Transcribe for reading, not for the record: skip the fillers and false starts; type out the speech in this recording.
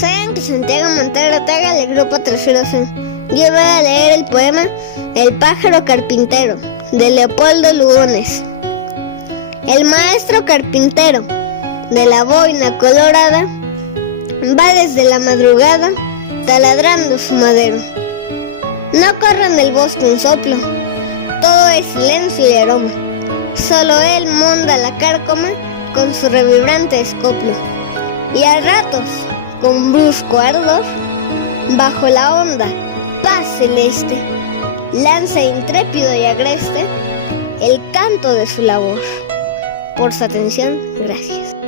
Saben que Santiago Montero Ortega del grupo Tercero C. Yo voy a leer el poema El pájaro carpintero, de Leopoldo Lugones. El maestro carpintero, de la boina colorada, va desde la madrugada, taladrando su madero. No corre en el bosque un soplo, todo es silencio y aroma. Solo él monda la cárcoma con su revibrante escoplo. Y a ratos, con brusco ardor, bajo la honda paz celeste, lanza intrépido y agreste el canto de su labor. Por su atención, gracias.